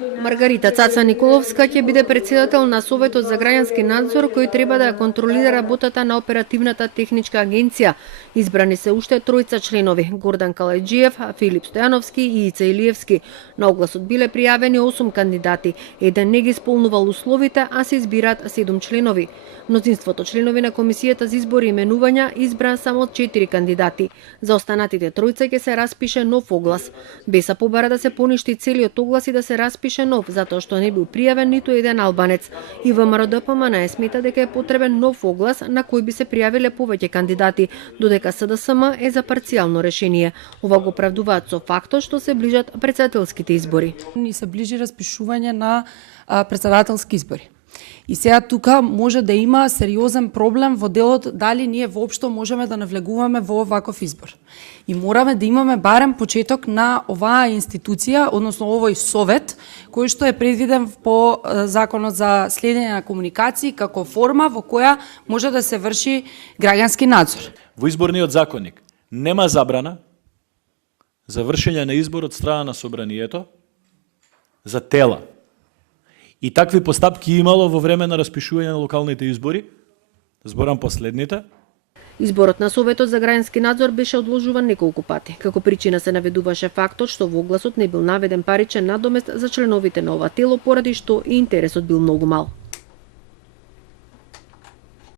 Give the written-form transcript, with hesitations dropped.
Маргарита Цаца Николовска ќе биде претседател на Советот за граѓански надзор, кој треба да контролира работата на оперативната техничка агенција. Избрани се уште тројца членови: Гордан Калајджиев, Филип Стојановски и Ице Илиевски. На огласот биле пријавени 8 кандидати. Еден не ги исполнувал условите, а се избираат 7 членови. Мнозинството членови на Комисијата за избори и именувања избран само 4 кандидати. За останатите тројца ќе се распише нов оглас. БЕСА побара да се поништи целиот оглас и да се распише нов, затоа што не бил пријавен ниту еден албанец. И ВМРО-ДПМН смета дека е потребен нов оглас на кој би се пријавиле повеќе кандидати, додека СДСМ е за парцијално решение. Ова го оправдуваат со фактот што се ближат претседателските избори. Ни се ближи распишување на претседателски избори. И сега тука може да има сериозен проблем во делот дали ние воопшто можеме да навлегуваме во оваков избор. И мораме да имаме барем почеток на оваа институција, односно овој совет, кој што е предвиден по Законот за следење на комуникации како форма во која може да се врши граѓански надзор. Во изборниот законник нема забрана за вршење на избор од страна на собранието за тела. И такви постапки имало во време на распишување на локалните избори. Зборам последните. Изборот на Советот за граѓански надзор беше одложуван неколку пати. Како причина се наведуваше фактот што во огласот не бил наведен паричен надомест за членовите на ова тело, поради што и интересот бил многу мал.